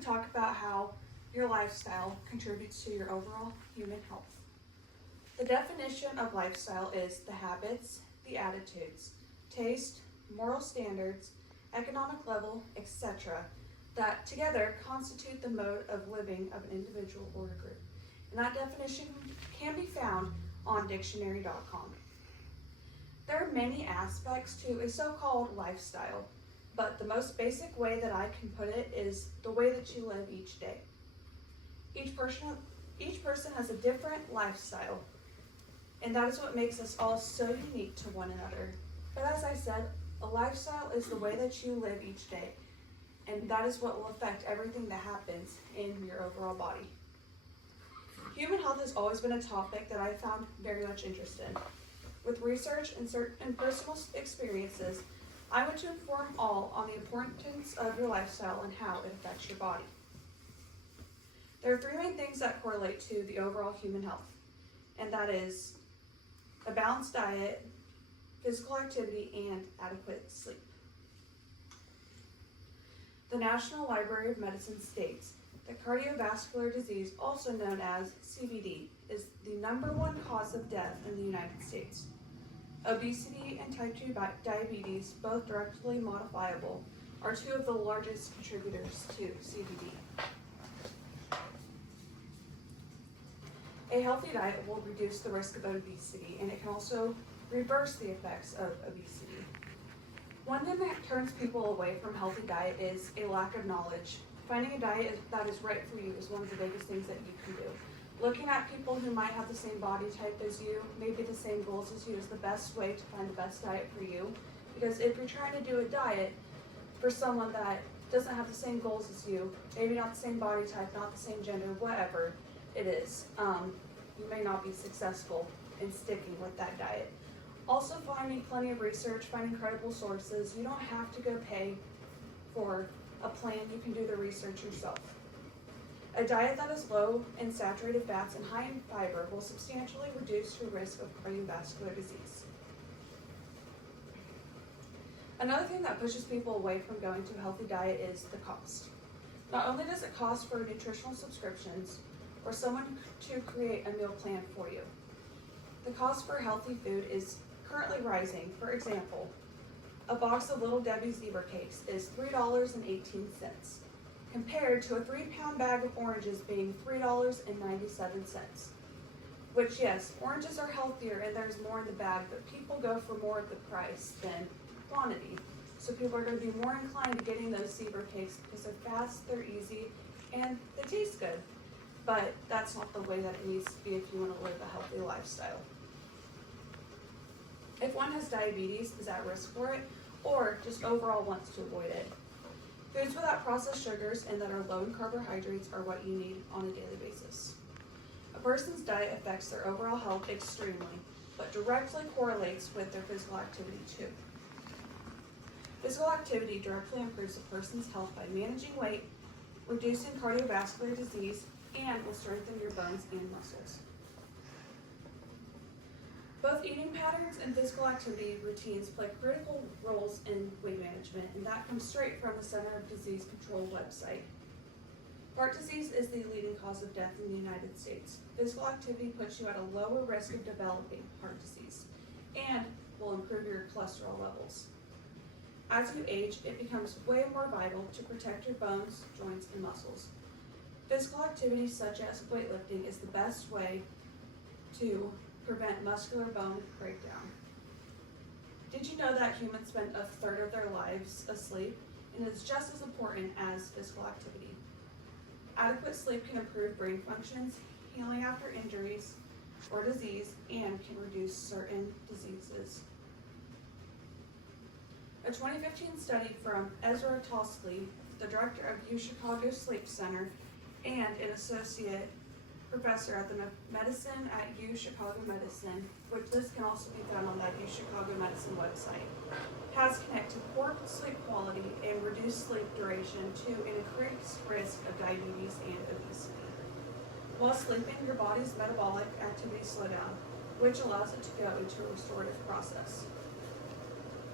to talk about how your lifestyle contributes to your overall human health. The definition of lifestyle is the habits, the attitudes, taste, moral standards, economic level, etc., that together constitute the mode of living of an individual or a group. And that definition can be found on dictionary.com. There are many aspects to a so-called lifestyle, but the most basic way that I can put it is the way that you live each day. Each person has a different lifestyle, and that is what makes us all so unique to one another. But as I said, a lifestyle is the way that you live each day, and that is what will affect everything that happens in your overall body. Human health has always been a topic that I found very much interested. With research and personal experiences, I want to inform all on the importance of your lifestyle and how it affects your body. There are three main things that correlate to the overall human health, and that is a balanced diet, physical activity, and adequate sleep. The National Library of Medicine states that cardiovascular disease, also known as CVD, is the #1 cause of death in the United States. Obesity and type 2 diabetes, both directly modifiable, are two of the largest contributors to CVD. A healthy diet will reduce the risk of obesity, and it can also reverse the effects of obesity. One thing that turns people away from healthy diet is a lack of knowledge. Finding a diet that is right for you is one of the biggest things that you can do. Looking at people who might have the same body type as you, maybe the same goals as you, is the best way to find the best diet for you. Because if you're trying to do a diet for someone that doesn't have the same goals as you, maybe not the same body type, not the same gender, whatever it is, you may not be successful in sticking with that diet. Also, finding plenty of research, finding credible sources. You don't have to go pay for a plan, you can do the research yourself. A diet that is low in saturated fats and high in fiber will substantially reduce your risk of cardiovascular disease. Another thing that pushes people away from going to a healthy diet is the cost. Not only does it cost for nutritional subscriptions or someone to create a meal plan for you, the cost for healthy food is currently rising. For example, a box of Little Debbie zebra cakes is $3.18, compared to a 3-pound bag of oranges being $3.97. Which, yes, oranges are healthier and there's more in the bag, but people go for more of the price than quantity. So people are going to be more inclined to getting those zebra cakes because they're fast, they're easy, and they taste good. But that's not the way that it needs to be if you want to live a healthy lifestyle. If one has diabetes, is at risk for it, or just overall wants to avoid it. Foods without processed sugars and that are low in carbohydrates are what you need on a daily basis. A person's diet affects their overall health extremely, but directly correlates with their physical activity too. Physical activity directly improves a person's health by managing weight, reducing cardiovascular disease, and will strengthen your bones and muscles. Both eating patterns and physical activity routines play critical roles in weight management, and that comes straight from the Center of Disease Control website. Heart disease is the leading cause of death in the United States. Physical activity puts you at a lower risk of developing heart disease and will improve your cholesterol levels. As you age, it becomes way more vital to protect your bones, joints, and muscles. Physical activity such as weightlifting is the best way to prevent muscular bone breakdown. Did you know that humans spend a third of their lives asleep, and it's just as important as physical activity? Adequate sleep can improve brain functions, healing after injuries or disease, and can reduce certain diseases. A 2015 study from Ezra Tosley, the director of UChicago Sleep Center and an associate professor at the medicine at UChicago Medicine, which this can also be found on that UChicago Medicine website, has connected poor sleep quality and reduced sleep duration to an increased risk of diabetes and obesity. While sleeping, your body's metabolic activities slow down, which allows it to go into a restorative process.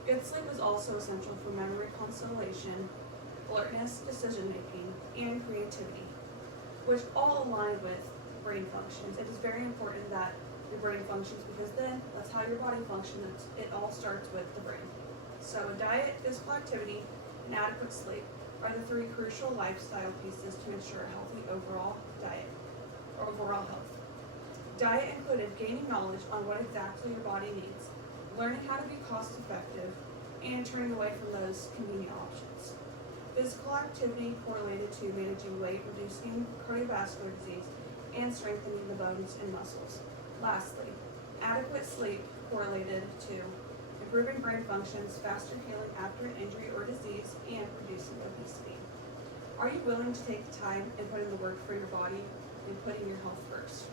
Good sleep is also essential for memory consolidation, alertness, decision-making, and creativity, which all align with brain functions. It is very important that your brain functions because then that's how your body functions. It all starts with the brain. So a diet, physical activity, and adequate sleep are the three crucial lifestyle pieces to ensure a healthy overall diet or overall health. Diet included gaining knowledge on what exactly your body needs, learning how to be cost effective, and turning away from those convenient options. Physical activity correlated to managing weight, reducing cardiovascular disease, and strengthening the bones and muscles. Lastly, adequate sleep correlated to improving brain functions, faster healing after an injury or disease, and reducing obesity. Are you willing to take the time and put in the work for your body and putting your health first?